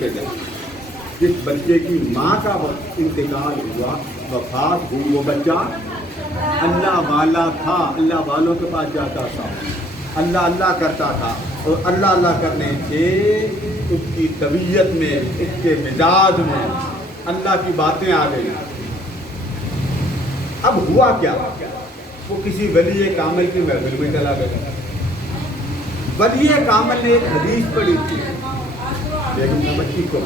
کے گئے. جس بچے کی ماں کا انتقال ہوا، وفات ہوئی، وہ بچہ اللہ والا تھا، اللہ والوں کے پاس جاتا تھا، اللہ اللہ کرتا تھا، اور اللہ اللہ کرنے سے اس کی طبیعت میں، اس کے مزاج میں اللہ کی باتیں آ گئی. اب ہوا کیا؟ وہ کسی ولی کامل کی محفل میں چلا گیا. ولی کامل نے ایک حدیث پڑھی تھی، لیکن میں بچی کو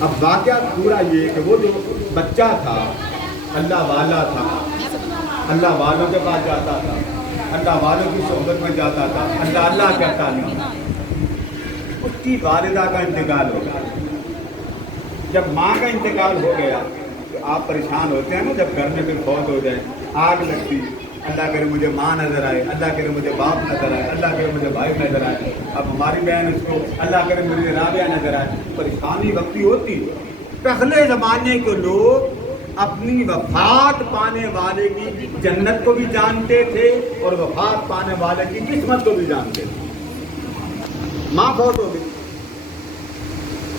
اب واقعہ پورا یہ کہ وہ جو بچہ تھا اللہ والا تھا، اللہ والوں کے پاس جاتا تھا، اللہ والوں کی صحبت میں جاتا تھا، اللہ اللہ کہتا تھا. اس کی والدہ کا انتقال ہو گیا. جب ماں کا انتقال ہو گیا تو آپ پریشان ہوتے ہیں نا، جب گھر میں کوئی فوت ہو جائے، آگ لگتی، اللہ کرے مجھے ماں نظر آئے، اللہ کرے مجھے باپ نظر آئے، اللہ کرے مجھے بھائی نظر آئے، اب ہماری بہن اس کو اللہ کرے مجھے رابعہ نظر آئے. پریشانی وقتی ہوتی. پہلے زمانے کے لوگ اپنی وفات پانے والے کی جنت کو بھی جانتے تھے اور وفات پانے والے کی قسمت کو بھی جانتے تھے. ماں فوت ہو گئی.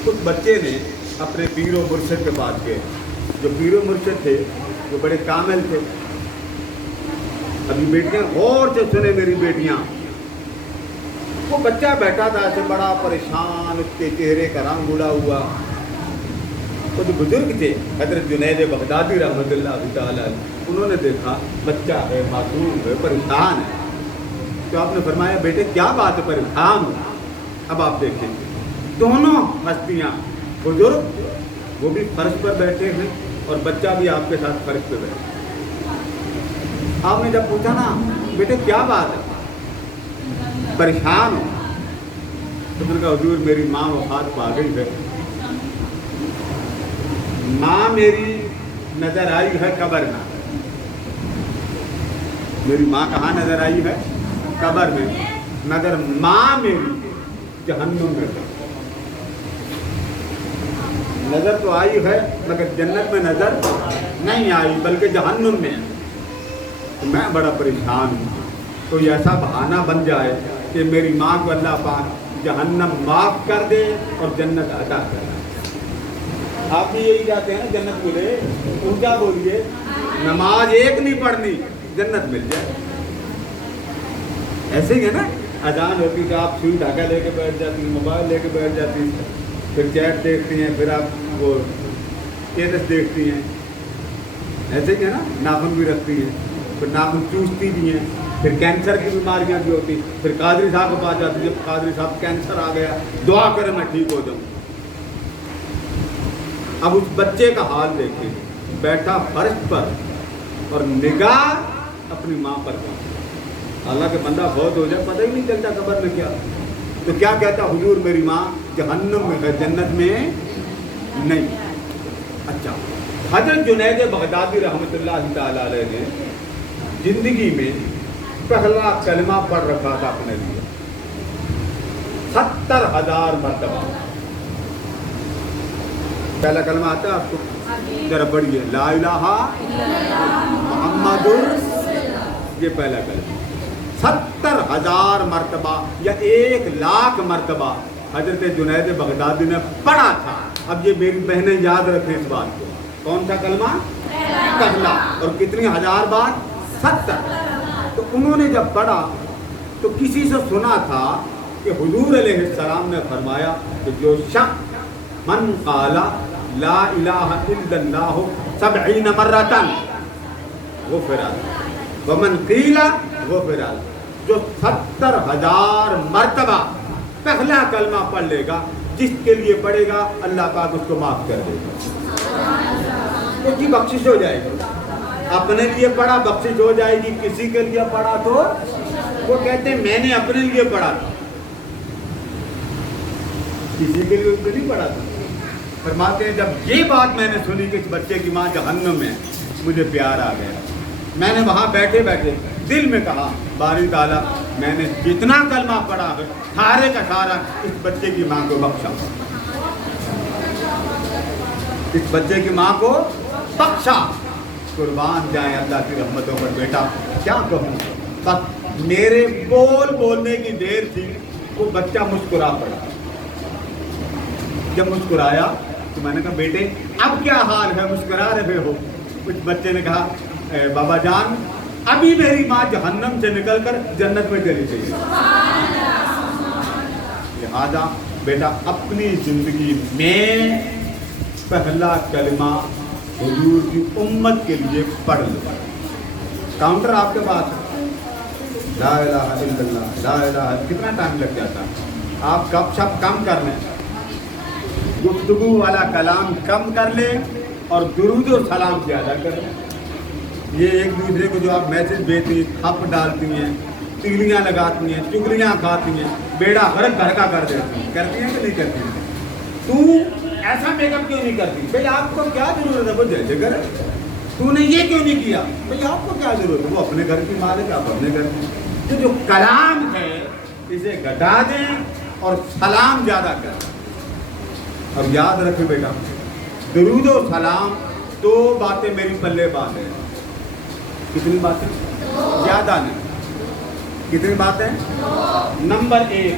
اس بچے نے اپنے پیر و مرشد کے پاس گئے. جو پیر و مرشد تھے وہ بڑے کامل تھے. ابھی بیٹیاں غور سے سنے میری بیٹیاں. وہ بچہ بیٹھا تھا ایسے بڑا پریشان، اس کے چہرے کا رنگ اڑا ہوا. وہ جو بزرگ تھے حضرت جنید بغدادی رحمۃ اللہ تعالیٰ، انہوں نے دیکھا بچہ ہے، معصوم ہے، پریشان ہے. تو آپ نے فرمایا بیٹے کیا بات ہے پریشان ہو؟ اب آپ دیکھیں دونوں ہستیاں، بزرگ وہ بھی فرش پر بیٹھے ہیں اور بچہ بھی آپ کے ساتھ فرش پہ بیٹھے. آپ نے جب پوچھا نا بیٹے کیا بات ہے پریشان ہو، تو میں نے کہا حضور میری ماں وفات پا گئی ہے. ماں میری نظر آئی ہے قبر میں. میری ماں کہاں نظر آئی ہے؟ قبر میں. مگر ماں میری جہنم میں ہے. نظر تو آئی ہے مگر جنت میں نظر نہیں آئی بلکہ جہنم میں ہے. تو میں بڑا پریشان ہوں. کوئی ایسا بہانہ بن جائے کہ میری ماں کو اللہ پاک جہنم معاف کر دے اور جنت عطا کر دے. آپ بھی یہی چاہتے ہیں نا جنت ملے، تم کیا بولیے نماز ایک نہیں پڑھنی جنت مل جائے. ایسے ہی ہے نا، اذان ہوتی تو آپ سوئی دھاگا لے کے بیٹھ جاتی ہیں، موبائل لے کے بیٹھ جاتی ہیں، پھر چیٹ دیکھتی ہیں، پھر آپ وہ اسٹیٹس دیکھتی ہیں. ایسے ہی ہے نا، ناخن بھی رکھتی ہیں، پھر ناخن چوستی بھی ہیں، پھر کینسر کی بیماریاں بھی ہوتی. پھر قادری صاحب کے پاس جاتی، جب قادری صاحب کینسر آ گیا دعا کریں میں ٹھیک ہو جاؤں. اب اس بچے کا حال دیکھیں، بیٹھا فرش پر اور نگاہ اپنی ماں پر کر. حالانکہ بندہ فوت ہو جائے پتہ ہی نہیں چلتا قبر میں کیا. تو کیا کہتا حضور میری ماں جہنم میں ہے، جنت میں نہیں. اچھا، حضرت جنید بغدادی رحمۃ اللہ تعالیٰ علیہ نے زندگی میں پہلا کلمہ پڑھ رکھا تھا اپنے لیے 70,000 مرتبہ. پہلا کلمہ آتا ہے آپ کو؟ ذرا پڑھیے، لا الہ محمد، یہ پہلا کلمہ 70,000 مرتبہ یا 1,00,000 مرتبہ حضرت جنید بغدادی نے پڑھا تھا. اب یہ میری بہنیں یاد رکھیں اس بات کو. کون سا کلمہ؟ پہلا. اور کتنی ہزار بار؟ 70. تو انہوں نے جب پڑھا تو کسی سے سنا تھا کہ حضور علیہ السلام نے فرمایا کہ جو شخص من قال لا الہ الا اللہ 70 مرتن غفر له ومن قیل غفر له، جو 70,000 مرتبہ پہلا کلمہ پڑھ لے گا، جس کے لیے پڑھے گا اللہ پاک اس کو معاف کر دے گا، اس کی بخشش ہو جائے گی. اپنے لیے پڑھا بخشش ہو جائے گی، کسی کے لیے پڑھا تو وہ کہتے ہیں میں نے اپنے لیے پڑھا تھا، کسی کے لیے تو نہیں پڑھا تھا. فرماتے ہیں جب یہ بات میں نے سنی کہ اس بچے کی ماں جہنم میں، مجھے پیار آ گیا. میں نے وہاں بیٹھے بیٹھے دل میں کہا باری تعالیٰ میں نے جتنا کلمہ پڑھا ہے سارے کا سارا اس بچے کی ماں کو بخشا، اس بچے کی ماں کو بخشا. قربان جائیں اللہ کی رحمتوں پر بیٹا، کیا کہوں. بس میرے بولنے کی دیر تھی، وہ بچہ مسکرا پڑا. جب مسکرایا تو میں نے کہا بیٹے اب کیا حال ہے، مسکرا رہے ہو؟ کچھ بچے نے کہا بابا جان ابھی میری ماں جہنم سے نکل کر جنت میں چلی گئی. لہذا بیٹا اپنی زندگی میں پہلا کلمہ حضور کی امت کے لیے پڑھ لو. کاؤنٹر آپ کے پاس ہے، لا الہ الا اللہ، لا الہ. کتنا ٹائم لگ جاتا؟ آپ گپ شپ کم کر لیں، گفتگو والا کلام کم کر لیں اور درود و سلام زیادہ کر لیں. یہ ایک دوسرے کو جو آپ میسج بھیجتی ہیں، کھپ ڈالتی ہیں، تگلیاں لگاتی ہیں، چگلیاں کھاتی ہیں، بیڑا غرق گھر کا کر دیتی ہیں. کرتی ہیں کہ نہیں کرتی ہیں؟ تو ایسا میک اپ کیوں نہیں کرتی؟ بھائی آپ کو کیا ضرورت ہے؟ وہ جیسے کرے. تو نے یہ کیوں نہیں کیا؟ بھائی آپ کو کیا ضرورت ہے؟ وہ اپنے گھر کی مالک، آپ اپنے گھر کی. جو کلام ہے اسے گھٹا دیں اور سلام زیادہ کریں. اور یاد رکھیں بیٹا درود و سلام دو باتیں میری پلے باندھ ہیں. کتنی باتیں؟ زیادہ نہیں. کتنی باتیں؟ نمبر 1.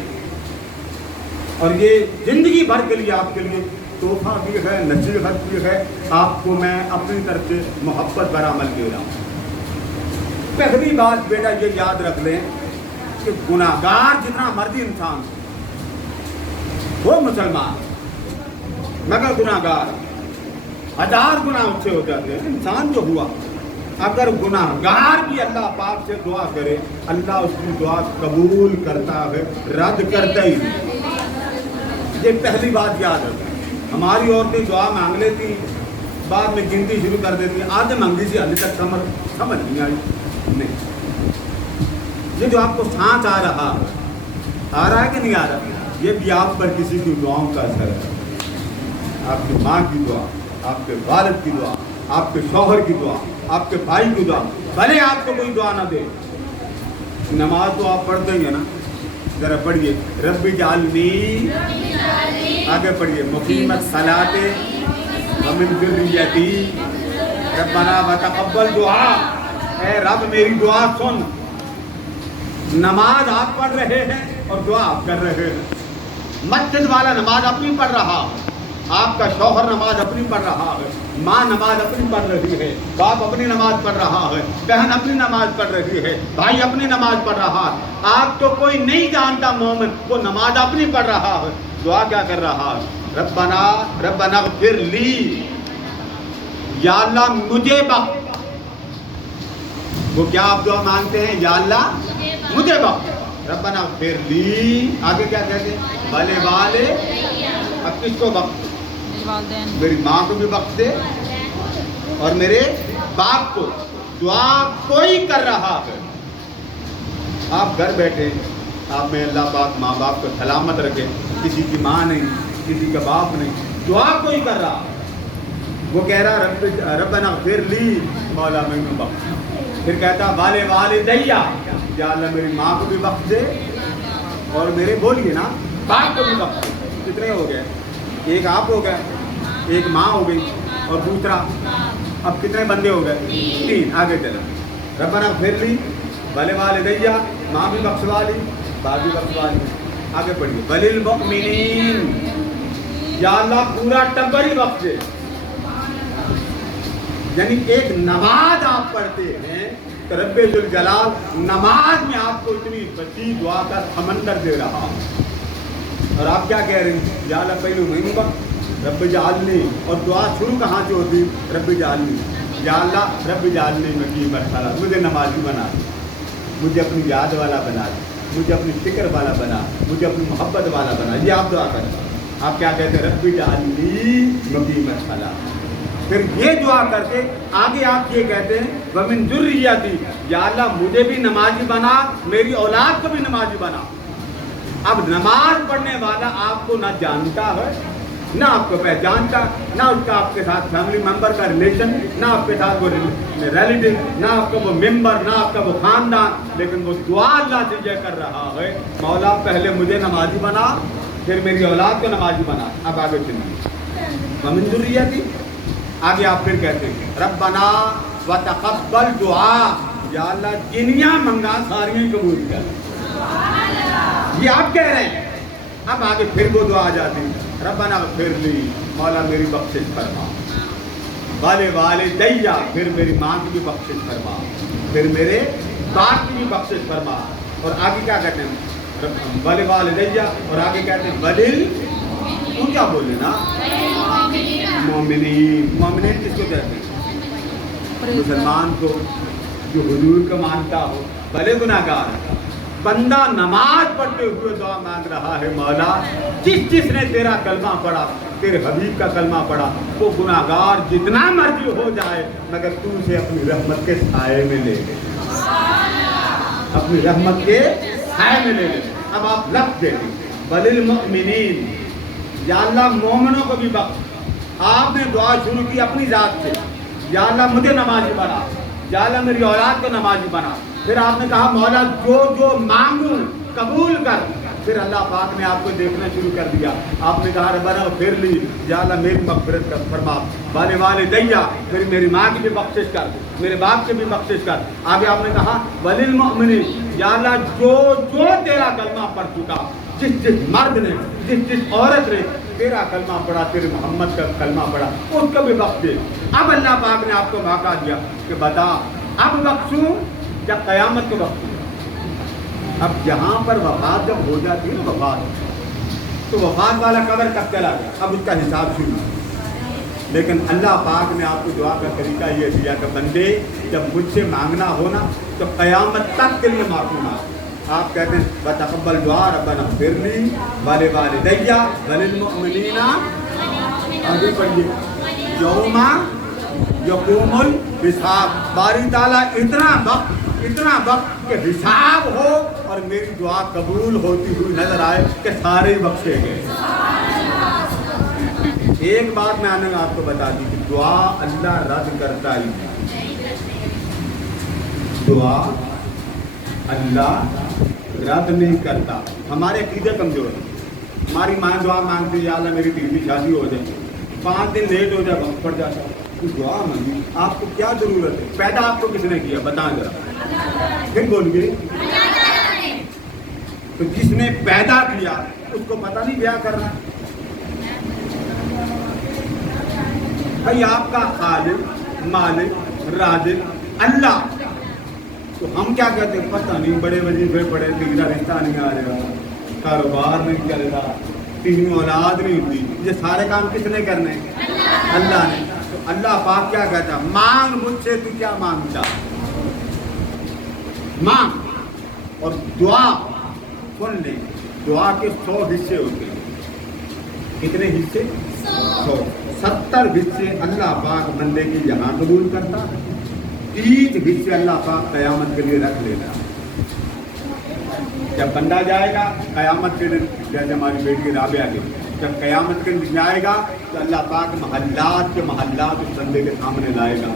اور یہ زندگی بھر کے لیے آپ کے لیے تحفہ بھی ہے، نصیحت بھی ہے. آپ کو میں اپنی طرف سے محبت بھرا عمل دے رہا ہوں. پہلی بات بیٹا یہ یاد رکھ لیں کہ گناہگار جتنا مرضی انسان وہ مسلمان مگر گناہگار 1000 گناہ اس سے ہو جاتے ہیں. انسان جو ہوا اگر گناہگار بھی اللہ پاک سے دعا کرے، اللہ اس کی دعا قبول کرتا ہے، رد کرتا ہی نہیں. یہ پہلی بات یاد رکھیں. ہماری عورتیں دعا مانگ لیتی ہیں، بعد میں گنتی شروع کر دیتی ہیں، آدھے مانگی سے ابھی تک سمجھ نہیں آئی. نہیں، یہ جو آپ کو سانس آ رہا ہے کہ نہیں آ رہا، یہ بھی آپ پر کسی کی دعاؤں کا اثر ہے. آپ کی ماں کی دعا، آپ کے والد کی دعا، آپ کے شوہر کی دعا، آپ کے بھائی کی دعا، بھلے آپ کو کوئی دعا نہ دے. نماز تو آپ پڑھتے ہی ہیں نا، ذرا پڑھیے رب اجعلنی، آگے پڑھیے مقیم الصلاۃ ومن ذریتی ربنا وتقبل دعا. اے رب میری دعا سن. نماز آپ پڑھ رہے ہیں اور دعا آپ کر رہے ہیں. مسجد والا نماز اپنی پڑھ رہا ہے، آپ کا شوہر نماز اپنی پڑھ رہا ہے، ماں نماز اپنی پڑھ رہی ہے، باپ اپنی نماز پڑھ رہا ہے، بہن اپنی نماز پڑھ رہی ہے، بھائی اپنی نماز پڑھ رہا ہے. آپ تو کوئی نہیں جانتا مومن، وہ نماز اپنی پڑھ رہا ہے. دعا کیا کر رہا ہے؟ ربنا اغفر لی، یا اللہ مجھے بخش. وہ کیا آپ دعا مانگتے ہیں؟ یا اللہ مجھے بخش. ربنا اغفر لی، آگے کیا کہتے ہیں؟ والے والے. اب کس کو بخش؟ میری ماں کو بھی بخش دے اور میرے باپ کو. دعا کوئی کر رہا ہے، آپ گھر بیٹھے، آپ میں اللہ پاک ماں باپ کو سلامت رکھے. کسی کی ماں نہیں، کسی کا باپ نہیں، دعا کوئی کر رہا. وہ کہہ رہا ربنا اغفر لی، مولا میں بخش. پھر کہتا والے والدیا، یا اللہ میری ماں کو بھی بخش دے اور میرے بولیے نا باپ کو بھی بخش دے. کتنے ہو گئے؟ ایک آپ ہو گئے، ایک ماں ہو گئی اور دوسرا. اب کتنے بندے ہو گئے؟ 3. آگے چلیں. ربنا اغفر لی، والے والدیا، ماں بھی بخشوا لی، باپ بھی بخشوا لی. آگے پڑھیے وللمؤمنین، یا اللہ پورا ٹبر ہی بخش دے. یعنی ایک نماز آپ پڑھتے ہیں تو رب ذوالجلال نماز میں آپ کو اتنی وسیع دعا کا سمندر دے رہا. اور آپ کیا کہہ رہے ہیں؟ یا اللہ پہلے میں بخش، رب اجعلنی. اور دعا شروع کہاں سے ہوتی؟ رب اجعلنی. یا اللہ رب اجعلنی مقیم الصلاۃ، مجھے نمازی بنا دے، مجھے اپنی یاد والا بنا دے، مجھے اپنی فکر والا بنا، مجھے اپنی محبت والا بنا. یہ آپ دعا کریں. آپ کیا کہتے ہیں؟ رب اجعلنی مقیم الصلاۃ. پھر یہ دعا کر کے آگے آپ یہ کہتے ہیں ومن ذریتی، یا اللہ مجھے بھی نمازی بنا، میری اولاد کو بھی نمازی بنا. اب نماز پڑھنے والا آپ کو نہ جانتا ہے، نہ آپ کو پہچانتا، نہ اس کا آپ کے ساتھ فیملی ممبر کا ریلیشن، نہ آپ کے ساتھ وہ ریلیٹو، نہ آپ کا وہ ممبر، نہ آپ کا وہ خاندان. لیکن وہ دعا اللہ سے یہ کر رہا ہے مولا پہلے مجھے نمازی بنا، پھر میری اولاد کو نمازی بنا. اب آگے چلیے ومن ذریتی. آگے آپ پھر کہتے ہیں ربنا وتقبل دعا، یا اللہ جنیاں منگا ساریاں قبول کر. یہ آپ کہہ رہے ہیں. اب آگے پھر وہ دعا آ جاتی ہے ربنا اغفر لی, مولا میری بخشش فرما, والے والدیہ, پھر میری ماں کی بھی بخشش فرما, پھر میرے باپ کی بھی بخشش فرما. اور آگے کیا کہتے ہیں والے والدیہ, اور آگے کہتے ہیں ولل, تو کیا بولے نا مومنین. مومنین کس کو کہتے ہیں؟ مسلمان کو جو حضور کو مانتا ہو, بھلے گناہگار ہے. بندہ نماز پڑھتے ہوئے دعا مانگ رہا ہے مولا جس نے تیرا کلمہ پڑھا, تیرے حبیب کا کلمہ پڑھا, وہ گناہگار جتنا مرضی ہو جائے مگر تو اسے اپنی رحمت کے سائے میں لے لے, اپنی رحمت کے سائے میں لے لے. اب آپ لفظ دیکھیں وللمؤمنین, یا اللہ مومنوں کو بھی بخش. آپ نے دعا شروع کی اپنی ذات سے, یا اللہ مجھے نمازی بنا, یا اللہ میری اولاد کو نمازی بنا. پھر آپ نے کہا مولا جو جو مانگوں قبول کر. پھر اللہ پاک نے آپ کو دیکھنا شروع کر دیا. آپ نے کہا ربنا اغفر لی, یا اللہ میری مغفرت کر فرما, والے والدیہ, پھر میری ماں کی بھی بخشش کر, میرے باپ کی بھی بخشش کر. آگے آپ نے کہا وللمؤمنین, یا اللہ جو جو تیرا کلمہ پڑھ چکا, جس مرد نے جس عورت نے تیرا کلمہ پڑھا, تیرے محمد کا کلمہ پڑھا, اس کو بھی بخش دے. اب اللہ پاک نے آپ کو موقع دیا کہ بتا اب بخشوں یا قیامت کو بخشوں. اب یہاں پر وفات جب ہو جاتی ہے نا, وفات, تو وفات والا قبر تک چلا گیا, اب اس کا حساب شروع. لیکن اللہ پاک نے آپ کو دعا کا طریقہ یہ دیا کہ بندے جب مجھ سے مانگنا ہونا تو قیامت تک کے لیے معصوم ہے. آپ کہتے ہیں وتقبل دعا ربنا اغفر لی والے والدیہ وللمؤمنین. آگے پڑھیے یوم یقوم الحساب. باری تعالیٰ اتنا وقت کہ حساب ہو اور میری دعا قبول ہوتی ہوئی نظر آئے کہ سارے ہی بخشے گئے. ایک بات میں نے آپ کو بتا دی کہ دعا اللہ رد کرتا ہی نہیں. دعا اللہ رد نہیں کرتا. ہمارے عقیدے کمزور ہیں. ہماری ماں دعا مانگتی یا اللہ میری بیٹی کی شادی ہو جائے, 5 دن لیٹ ہو جائے, وقت پڑ جاتا ہے. تو دعا مانگی, آپ کو کیا ضرورت ہے؟ پیدا آپ کو کس نے کیا بتائیں ذرا, پھر بولیے. تو جس نے پیدا کیا اس کو پتہ نہیں بیاہ کرنا. بھائی آپ کا خالق مالک رازق اللہ, تو ہم کیا کہتے ہیں پتہ نہیں, بڑے وظیفے پڑے, تیسرا رشتہ نہیں آ رہا, کاروبار نہیں چل رہا, 3 اولاد نہیں ہوتی. یہ سارے کام کس نے کرنے؟ اللہ نے. تو اللہ پاک کیا کہتا ہے مانگ مجھ سے, تو کیا مانگتا مانگ. اور دعا سن لیں, دعا کے 100 حصے ہوتے ہیں. کتنے حصے؟ 100. 70 حصے اللہ پاک بندے کی یہاں قبول کرتا ہے, 30 حصے اللہ پاک قیامت کے لیے رکھ لیتا. جب بندہ جائے گا قیامت کے دن, جیسے ہماری بیٹی رابعہ کے, جب قیامت کے دن جائے گا تو اللہ پاک محلات کے محلات اس بندے کے سامنے لائے گا.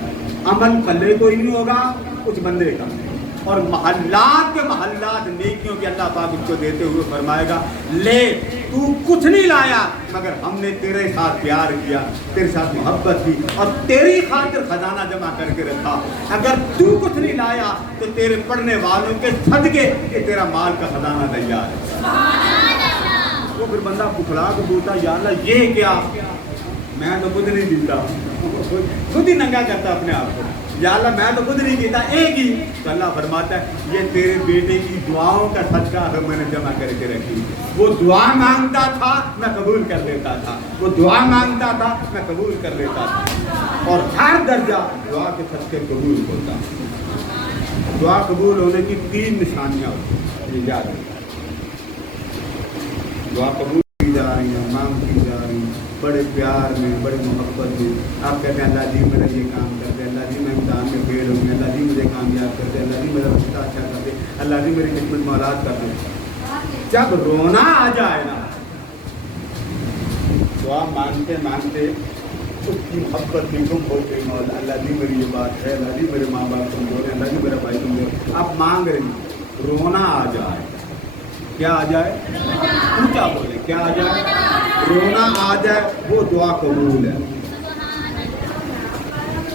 عمل پلے تو ہی نہیں ہوگا اس بندے کا, اور محلات کے محلات نیکیوں کے اللہ پاک اس کو دیتے ہوئے فرمائے گا لے تو کچھ نہیں لایا مگر ہم نے تیرے ساتھ پیار کیا, تیرے ساتھ محبت کی اور تیری خاطر خزانہ جمع کر کے رکھا. اگر تو کچھ نہیں لایا تو تیرے پڑھنے والوں کے صدقے کہ تیرا مال کا خزانہ تیار ہے. تو پھر بندہ بکھلا کے بولتا یا اللہ یہ کیا, میں تو خود نہیں دیتا, خود ہی ننگا کرتا اپنے آپ کو, یا اللہ میں تو خود نہیں دیتا ایک ہی. تو اللہ فرماتا ہے یہ تیرے بیٹے کی دعاؤں کا صدقہ ہے, میں نے جمع کر کے رکھی. وہ دعا مانگتا تھا میں قبول کر لیتا تھا, وہ دعا مانگتا تھا میں قبول کر لیتا تھا. اور ہر درجہ دعا کے صدقے قبول ہوتا. دعا قبول ہونے کی 3 نشانیاں ہوتی ہیں, یاد رکھیں. دعا قبول کی جا رہی ہیں, مانگ کی جا رہی ہیں, بڑے پیار میں, بڑے محبت میں. آپ کہتے ہیں اللہ جی میرا یہ کام کر دے, اللہ جی میں امتحان میں فیل ہوں گے, اللہ جی مجھے کامیاب کر دے, اللہ جی میرا رشتہ اچھا کر دے, اللہ جی میری خدمت میں اولاد کر دے. جب رونا آ جائے نا دعا مانگتے مانگتے اس کی محبت بھی گم ہو گئی. مولا اللہ جی میری یہ بات ہے, اللہ جی میرے ماں باپ کمزور ہیں, اللہ جی میرا بھائی کمزور ہے. آپ مانگ رہے ہیں, رونا آ جائے, کیا آ جائے, اونچا بولے, کیا آ جائے, رونا آ جائے, وہ دعا قبول ہے.